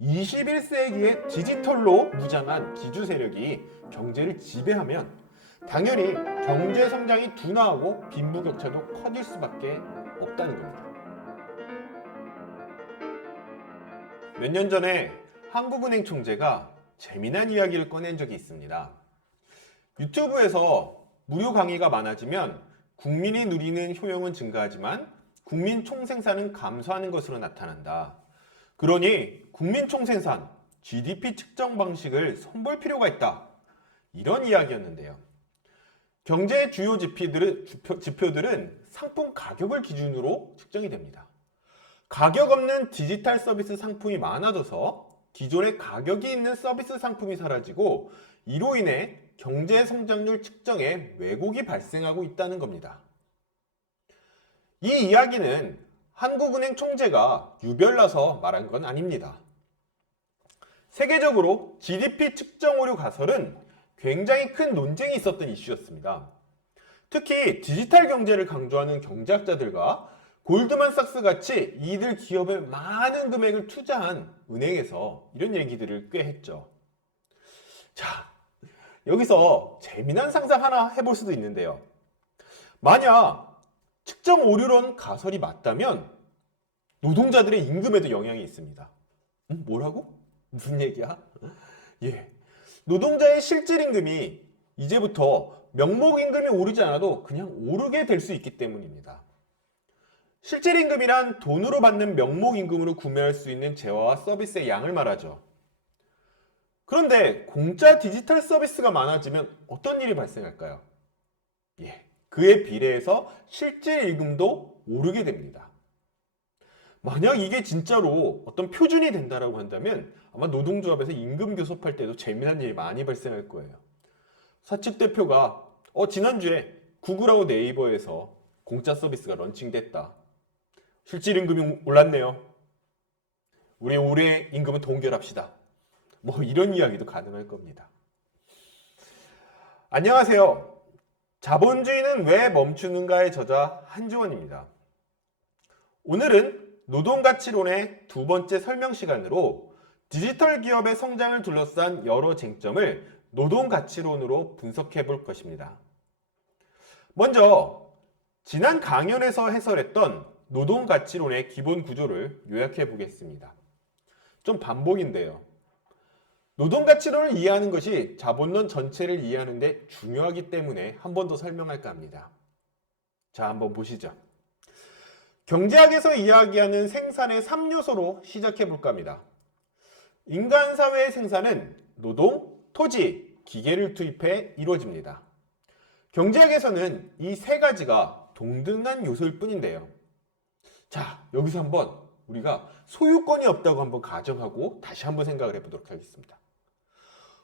21세기의 디지털로 무장한 기주 세력이 경제를 지배하면 당연히 경제 성장이 둔화하고 빈부격차도 커질 수밖에 없다는 겁니다. 몇 년 전에 한국은행 총재가 재미난 이야기를 꺼낸 적이 있습니다. 유튜브에서 무료 강의가 많아지면 국민이 누리는 효용은 증가하지만 국민 총생산은 감소하는 것으로 나타난다. 그러니 국민 총생산, GDP 측정 방식을 손볼 필요가 있다. 이런 이야기였는데요. 경제의 주요 지표들은 상품 가격을 기준으로 측정이 됩니다. 가격 없는 디지털 서비스 상품이 많아져서 기존에 가격이 있는 서비스 상품이 사라지고 이로 인해 경제 성장률 측정에 왜곡이 발생하고 있다는 겁니다. 이 이야기는 한국은행 총재가 유별나서 말한 건 아닙니다. 세계적으로 GDP 측정 오류 가설은 굉장히 큰 논쟁이 있었던 이슈였습니다. 특히 디지털 경제를 강조하는 경제학자들과 골드만삭스 같이 이들 기업에 많은 금액을 투자한 은행에서 이런 얘기들을 꽤 했죠. 자, 여기서 재미난 상상 하나 해볼 수도 있는데요. 만약 측정 오류론 가설이 맞다면 노동자들의 임금에도 영향이 있습니다. 뭐라고? 무슨 얘기야? 예, 노동자의 실질 임금이 이제부터 명목 임금이 오르지 않아도 그냥 오르게 될 수 있기 때문입니다. 실질 임금이란 돈으로 받는 명목 임금으로 구매할 수 있는 재화와 서비스의 양을 말하죠. 그런데 공짜 디지털 서비스가 많아지면 어떤 일이 발생할까요? 예, 그에 비례해서 실질 임금도 오르게 됩니다. 만약 이게 진짜로 어떤 표준이 된다라고 한다면 아마 노동조합에서 임금 교섭할 때도 재미난 일이 많이 발생할 거예요. 사측 대표가 지난주에 구글하고 네이버에서 공짜 서비스가 런칭됐다. 실질 임금이 올랐네요. 우리 올해 임금은 동결합시다. 뭐 이런 이야기도 가능할 겁니다. 안녕하세요. 자본주의는 왜 멈추는가의 저자 한지원입니다. 오늘은 노동가치론의 두 번째 설명 시간으로 디지털 기업의 성장을 둘러싼 여러 쟁점을 노동가치론으로 분석해 볼 것입니다. 먼저 지난 강연에서 해설했던 노동가치론의 기본 구조를 요약해 보겠습니다. 좀 반복인데요. 노동가치론을 이해하는 것이 자본론 전체를 이해하는 데 중요하기 때문에 한 번 더 설명할까 합니다. 자, 한번 보시죠. 경제학에서 이야기하는 생산의 3요소로 시작해 볼까 합니다. 인간 사회의 생산은 노동, 토지, 기계를 투입해 이루어집니다. 경제학에서는 이 세 가지가 동등한 요소일 뿐인데요. 자, 여기서 한번 우리가 소유권이 없다고 한번 가정하고 다시 한번 생각을 해보도록 하겠습니다.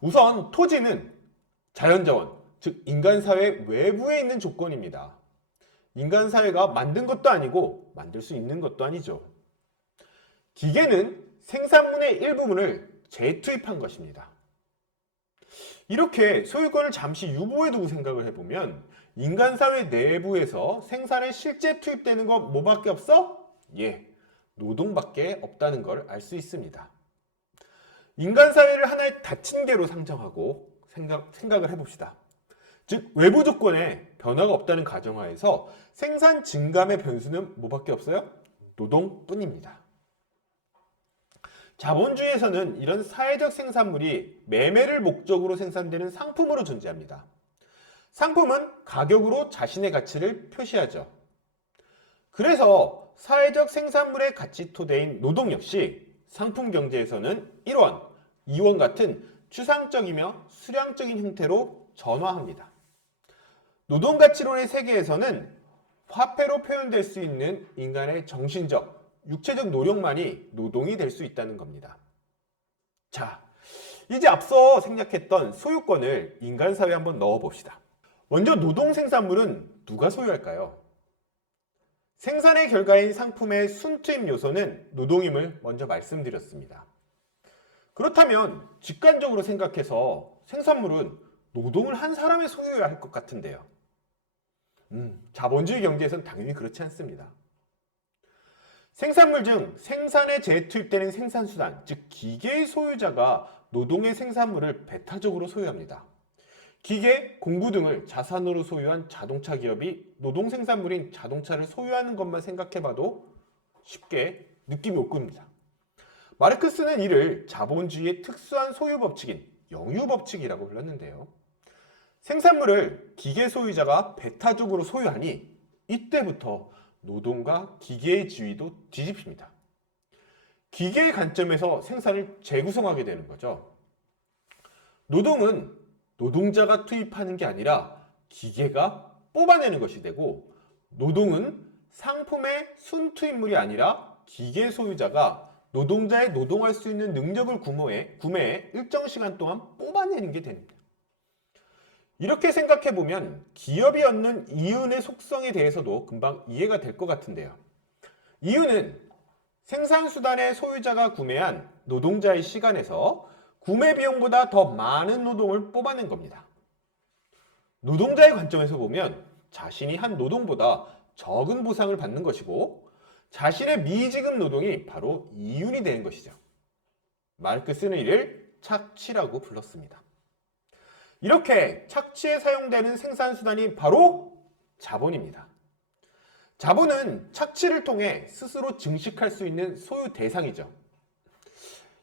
우선 토지는 자연자원, 즉 인간사회 외부에 있는 조건입니다. 인간사회가 만든 것도 아니고 만들 수 있는 것도 아니죠. 기계는 생산문의 일부분을 재투입한 것입니다. 이렇게 소유권을 잠시 유보해 두고 생각을 해보면 인간사회 내부에서 생산에 실제 투입되는 거 뭐밖에 없어? 예, 노동밖에 없다는 걸 알 수 있습니다. 인간사회를 하나의 닫힌 개로 상정하고 생각을 해봅시다. 즉 외부 조건에 변화가 없다는 가정하에서 생산 증감의 변수는 뭐밖에 없어요? 노동뿐입니다. 자본주의에서는 이런 사회적 생산물이 매매를 목적으로 생산되는 상품으로 존재합니다. 상품은 가격으로 자신의 가치를 표시하죠. 그래서 사회적 생산물의 가치 토대인 노동 역시 상품 경제에서는 1원, 2원 같은 추상적이며 수량적인 형태로 전화합니다. 노동가치론의 세계에서는 화폐로 표현될 수 있는 인간의 정신적, 육체적 노력만이 노동이 될 수 있다는 겁니다. 자, 이제 앞서 생략했던 소유권을 인간사회에 한번 넣어봅시다. 먼저 노동 생산물은 누가 소유할까요? 생산의 결과인 상품의 순투입 요소는 노동임을 먼저 말씀드렸습니다. 그렇다면 직관적으로 생각해서 생산물은 노동을 한 사람의 소유여야 할 것 같은데요. 자본주의 경제에서는 당연히 그렇지 않습니다. 생산물 중 생산에 재투입되는 생산수단, 즉 기계의 소유자가 노동의 생산물을 배타적으로 소유합니다. 기계, 공구 등을 자산으로 소유한 자동차 기업이 노동 생산물인 자동차를 소유하는 것만 생각해봐도 쉽게 느낌이 올 겁니다. 마르크스는 이를 자본주의의 특수한 소유 법칙인 영유 법칙이라고 불렀는데요. 생산물을 기계 소유자가 배타적으로 소유하니 이때부터 노동과 기계의 지위도 뒤집힙니다. 기계의 관점에서 생산을 재구성하게 되는 거죠. 노동은 노동자가 투입하는 게 아니라 기계가 뽑아내는 것이 되고, 노동은 상품의 순투입물이 아니라 기계 소유자가 노동자의 노동할 수 있는 능력을 구매해 일정 시간 동안 뽑아내는 게 됩니다. 이렇게 생각해보면 기업이 얻는 이윤의 속성에 대해서도 금방 이해가 될 것 같은데요. 이윤은 생산수단의 소유자가 구매한 노동자의 시간에서 구매 비용보다 더 많은 노동을 뽑아낸 겁니다. 노동자의 관점에서 보면 자신이 한 노동보다 적은 보상을 받는 것이고, 자신의 미지급 노동이 바로 이윤이 되는 것이죠. 마르크스는 이를 착취라고 불렀습니다. 이렇게 착취에 사용되는 생산수단이 바로 자본입니다. 자본은 착취를 통해 스스로 증식할 수 있는 소유 대상이죠.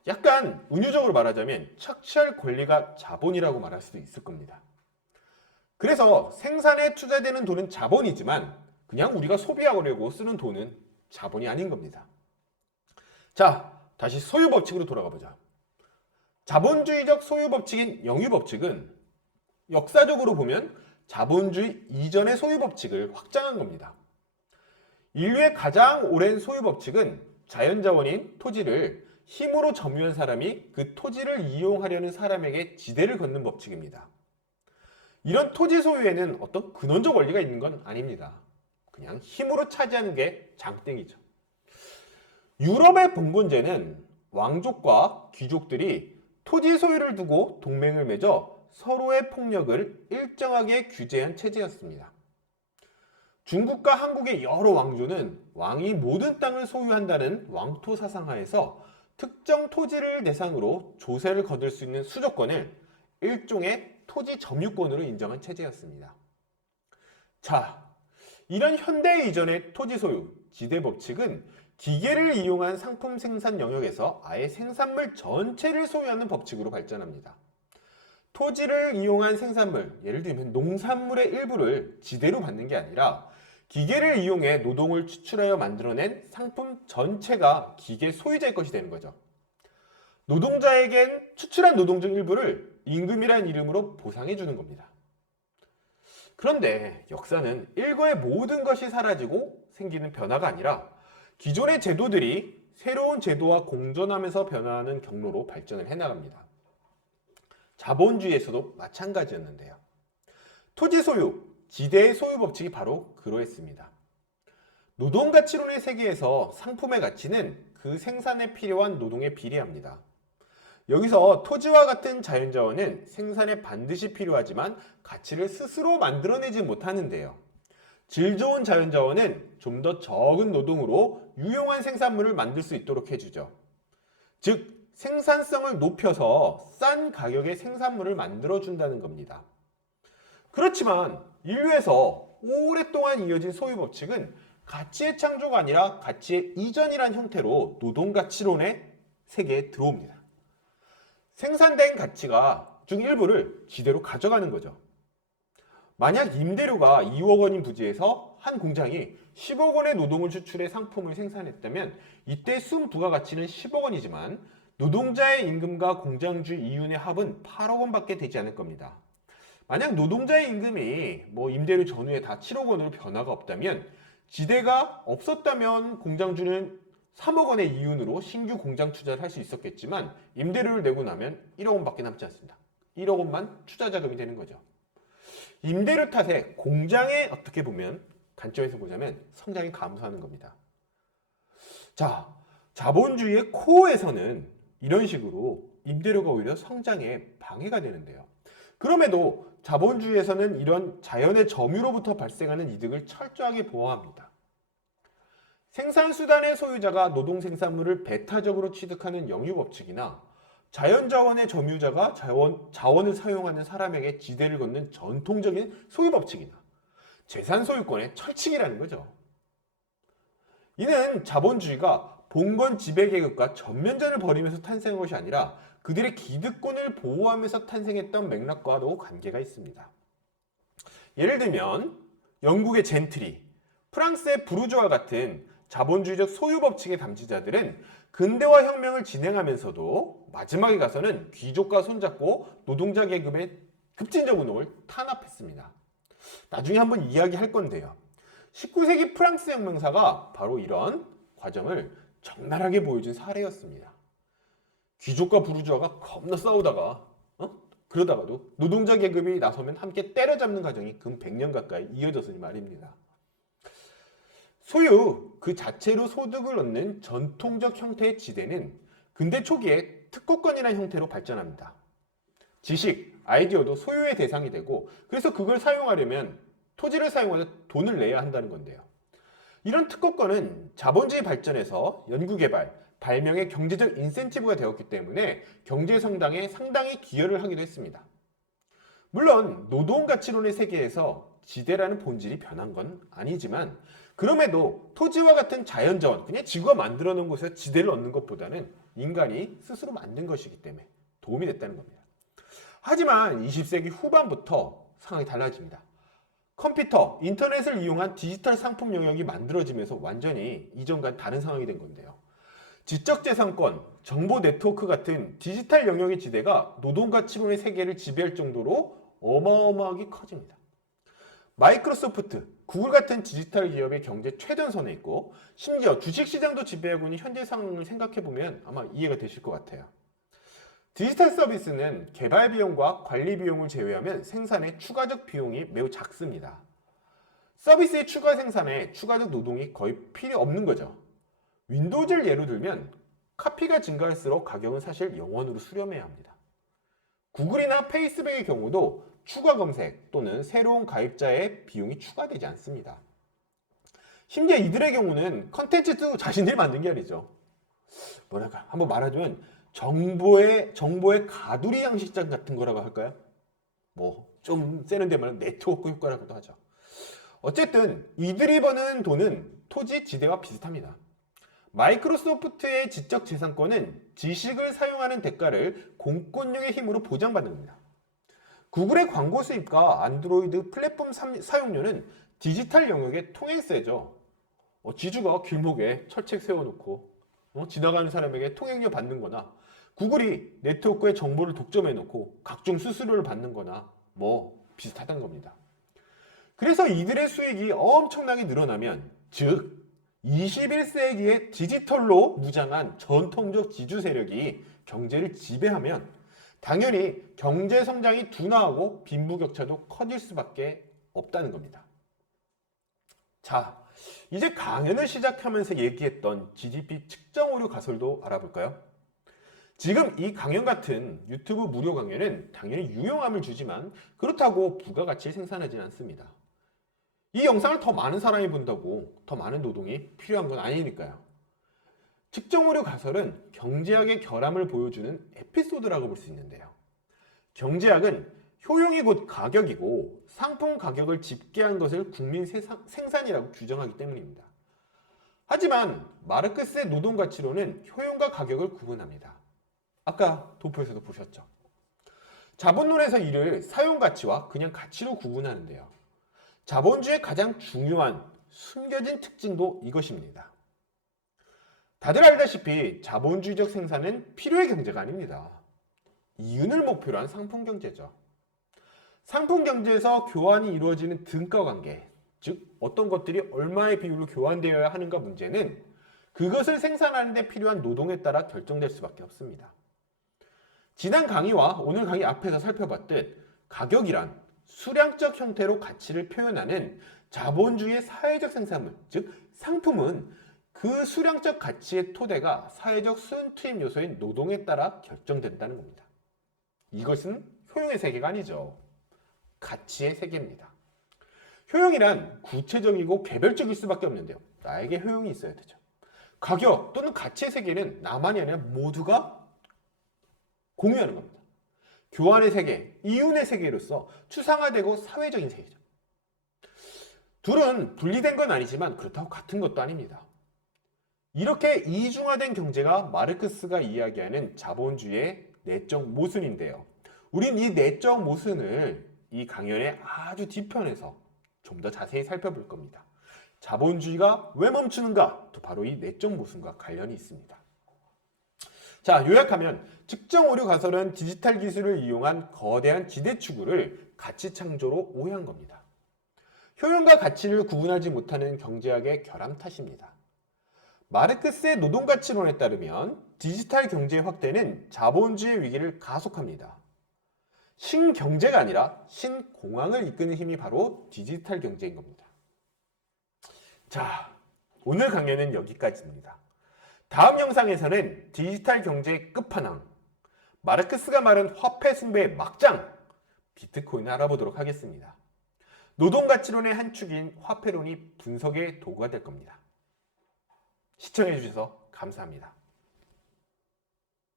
약간 은유적으로 말하자면 착취할 권리가 자본이라고 말할 수도 있을 겁니다. 그래서 생산에 투자되는 돈은 자본이지만 그냥 우리가 소비하려고 쓰는 돈은 자본이 아닌 겁니다. 자, 다시 소유 법칙으로 돌아가 보자. 자본주의적 소유 법칙인 영유 법칙은 역사적으로 보면 자본주의 이전의 소유 법칙을 확장한 겁니다. 인류의 가장 오랜 소유 법칙은 자연자원인 토지를 힘으로 점유한 사람이 그 토지를 이용하려는 사람에게 지대를 걷는 법칙입니다. 이런 토지 소유에는 어떤 근원적 원리가 있는 건 아닙니다. 그냥 힘으로 차지하는 게 장땡이죠. 유럽의 봉건제는 왕족과 귀족들이 토지 소유를 두고 동맹을 맺어 서로의 폭력을 일정하게 규제한 체제였습니다. 중국과 한국의 여러 왕조는 왕이 모든 땅을 소유한다는 왕토 사상하에서 특정 토지를 대상으로 조세를 거둘 수 있는 수조권을 일종의 토지 점유권으로 인정한 체제였습니다. 자, 이런 현대 이전의 토지 소유, 지대 법칙은 기계를 이용한 상품 생산 영역에서 아예 생산물 전체를 소유하는 법칙으로 발전합니다. 토지를 이용한 생산물, 예를 들면 농산물의 일부를 지대로 받는 게 아니라 기계를 이용해 노동을 추출하여 만들어낸 상품 전체가 기계 소유자의 것이 되는 거죠. 노동자에겐 추출한 노동 중 일부를 임금이라는 이름으로 보상해 주는 겁니다. 그런데 역사는 일거의 모든 것이 사라지고 생기는 변화가 아니라 기존의 제도들이 새로운 제도와 공존하면서 변화하는 경로로 발전을 해나갑니다. 자본주의에서도 마찬가지였는데요. 토지 소유, 지대의 소유 법칙이 바로 그러했습니다. 노동가치론의 세계에서 상품의 가치는 그 생산에 필요한 노동에 비례합니다. 여기서 토지와 같은 자연자원은 생산에 반드시 필요하지만 가치를 스스로 만들어내지 못하는데요. 질 좋은 자연자원은 좀 더 적은 노동으로 유용한 생산물을 만들 수 있도록 해주죠. 즉, 생산성을 높여서 싼 가격의 생산물을 만들어준다는 겁니다. 그렇지만 인류에서 오랫동안 이어진 소유 법칙은 가치의 창조가 아니라 가치의 이전이란 형태로 노동가치론의 세계에 들어옵니다. 생산된 가치가 중 일부를 지대로 가져가는 거죠. 만약 임대료가 2억 원인 부지에서 한 공장이 10억 원의 노동을 추출해 상품을 생산했다면 이때 순 부가가치는 10억 원이지만 노동자의 임금과 공장주 이윤의 합은 8억 원밖에 되지 않을 겁니다. 만약 노동자의 임금이 임대료 전후에 다 7억 원으로 변화가 없다면, 지대가 없었다면 공장주는 3억 원의 이윤으로 신규 공장 투자를 할 수 있었겠지만 임대료를 내고 나면 1억 원밖에 남지 않습니다. 1억 원만 투자 자금이 되는 거죠. 임대료 탓에 공장의 어떻게 보면 관점에서 보자면 성장이 감소하는 겁니다. 자, 자본주의의 코어에서는 이런 식으로 임대료가 오히려 성장에 방해가 되는데요. 그럼에도 자본주의에서는 이런 자연의 점유로부터 발생하는 이득을 철저하게 보호합니다. 생산수단의 소유자가 노동생산물을 배타적으로 취득하는 영유법칙이나 자연자원의 점유자가 자원을 사용하는 사람에게 지대를 걷는 전통적인 소유법칙이나 재산소유권의 철칙이라는 거죠. 이는 자본주의가 봉건 지배계급과 전면전을 벌이면서 탄생한 것이 아니라 그들의 기득권을 보호하면서 탄생했던 맥락과도 관계가 있습니다. 예를 들면 영국의 젠트리, 프랑스의 부르주아 같은 자본주의적 소유법칙의 담지자들은 근대화 혁명을 진행하면서도 마지막에 가서는 귀족과 손잡고 노동자 계급의 급진적 운동을 탄압했습니다. 나중에 한번 이야기할 건데요. 19세기 프랑스 혁명사가 바로 이런 과정을 적나라하게 보여준 사례였습니다. 귀족과 부르주아가 겁나 싸우다가 그러다가도 노동자 계급이 나서면 함께 때려잡는 과정이 근 100년 가까이 이어졌으니 말입니다. 소유 그 자체로 소득을 얻는 전통적 형태의 지대는 근대 초기에 특허권이라는 형태로 발전합니다. 지식, 아이디어도 소유의 대상이 되고 그래서 그걸 사용하려면 토지를 사용해서 돈을 내야 한다는 건데요. 이런 특허권은 자본주의 발전에서 연구개발, 발명의 경제적 인센티브가 되었기 때문에 경제 성장에 상당히 기여를 하기도 했습니다. 물론 노동가치론의 세계에서 지대라는 본질이 변한 건 아니지만 그럼에도 토지와 같은 자연자원, 그냥 지구가 만들어 놓은 곳에서 지대를 얻는 것보다는 인간이 스스로 만든 것이기 때문에 도움이 됐다는 겁니다. 하지만 20세기 후반부터 상황이 달라집니다. 컴퓨터, 인터넷을 이용한 디지털 상품 영역이 만들어지면서 완전히 이전과 다른 상황이 된 건데요. 지적재산권, 정보 네트워크 같은 디지털 영역의 지대가 노동가치론의 세계를 지배할 정도로 어마어마하게 커집니다. 마이크로소프트, 구글 같은 디지털 기업의 경제 최전선에 있고 심지어 주식시장도 지배하고 있는 현재 상황을 생각해보면 아마 이해가 되실 것 같아요. 디지털 서비스는 개발 비용과 관리 비용을 제외하면 생산의 추가적 비용이 매우 작습니다. 서비스의 추가 생산에 추가적 노동이 거의 필요 없는 거죠. 윈도우즈를 예로 들면 카피가 증가할수록 가격은 사실 영원으로 수렴해야 합니다. 구글이나 페이스북의 경우도 추가 검색 또는 새로운 가입자의 비용이 추가되지 않습니다. 심지어 이들의 경우는 컨텐츠도 자신들이 만든 게 아니죠. 뭐랄까 한번 말하자면 정보의 가두리 양식장 같은 거라고 할까요? 뭐 좀 세련된 말은 네트워크 효과라고도 하죠. 어쨌든 이들이 버는 돈은 토지 지대와 비슷합니다. 마이크로소프트의 지적재산권은 지식을 사용하는 대가를 공권력의 힘으로 보장받는 겁니다. 구글의 광고 수입과 안드로이드 플랫폼 사용료는 디지털 영역의 통행세죠. 지주가 길목에 철책 세워놓고 지나가는 사람에게 통행료 받는 거나 구글이 네트워크의 정보를 독점해놓고 각종 수수료를 받는 거나 뭐 비슷하다는 겁니다. 그래서 이들의 수익이 엄청나게 늘어나면 즉 21세기의 디지털로 무장한 전통적 지주 세력이 경제를 지배하면 당연히 경제 성장이 둔화하고 빈부격차도 커질 수밖에 없다는 겁니다. 자, 이제 강연을 시작하면서 얘기했던 GDP 측정 오류 가설도 알아볼까요? 지금 이 강연 같은 유튜브 무료 강연은 당연히 유용함을 주지만 그렇다고 부가가치를 생산하지는 않습니다. 이 영상을 더 많은 사람이 본다고 더 많은 노동이 필요한 건 아니니까요. 측정 오류 가설은 경제학의 결함을 보여주는 에피소드라고 볼 수 있는데요. 경제학은 효용이 곧 가격이고 상품 가격을 집계한 것을 국민 생산이라고 규정하기 때문입니다. 하지만 마르크스의 노동가치론은 효용과 가격을 구분합니다. 아까 도표에서도 보셨죠. 자본론에서 이를 사용가치와 그냥 가치로 구분하는데요. 자본주의의 가장 중요한 숨겨진 특징도 이것입니다. 다들 알다시피 자본주의적 생산은 필요의 경제가 아닙니다. 이윤을 목표로 한 상품 경제죠. 상품 경제에서 교환이 이루어지는 등가 관계, 즉 어떤 것들이 얼마의 비율로 교환되어야 하는가 문제는 그것을 생산하는 데 필요한 노동에 따라 결정될 수밖에 없습니다. 지난 강의와 오늘 강의 앞에서 살펴봤듯 가격이란 수량적 형태로 가치를 표현하는 자본주의의 사회적 생산물, 즉 상품은 그 수량적 가치의 토대가 사회적 순투입 요소인 노동에 따라 결정된다는 겁니다. 이것은 효용의 세계가 아니죠. 가치의 세계입니다. 효용이란 구체적이고 개별적일 수밖에 없는데요. 나에게 효용이 있어야 되죠. 가격 또는 가치의 세계는 나만이 아니라 모두가 공유하는 겁니다. 교환의 세계, 이윤의 세계로서 추상화되고 사회적인 세계죠. 둘은 분리된 건 아니지만 그렇다고 같은 것도 아닙니다. 이렇게 이중화된 경제가 마르크스가 이야기하는 자본주의의 내적 모순인데요. 우린 이 내적 모순을 이 강연의 아주 뒤편에서 좀 더 자세히 살펴볼 겁니다. 자본주의가 왜 멈추는가? 또 바로 이 내적 모순과 관련이 있습니다. 자, 요약하면 측정 오류 가설은 디지털 기술을 이용한 거대한 지대추구를 가치 창조로 오해한 겁니다. 효용과 가치를 구분하지 못하는 경제학의 결함 탓입니다. 마르크스의 노동가치론에 따르면 디지털 경제의 확대는 자본주의 위기를 가속합니다. 신경제가 아니라 신공황을 이끄는 힘이 바로 디지털 경제인 겁니다. 자, 오늘 강연은 여기까지입니다. 다음 영상에서는 디지털 경제의 끝판왕, 마르크스가 말한 화폐 숭배의 막장, 비트코인을 알아보도록 하겠습니다. 노동가치론의 한 축인 화폐론이 분석의 도구가 될 겁니다. 시청해주셔서 감사합니다.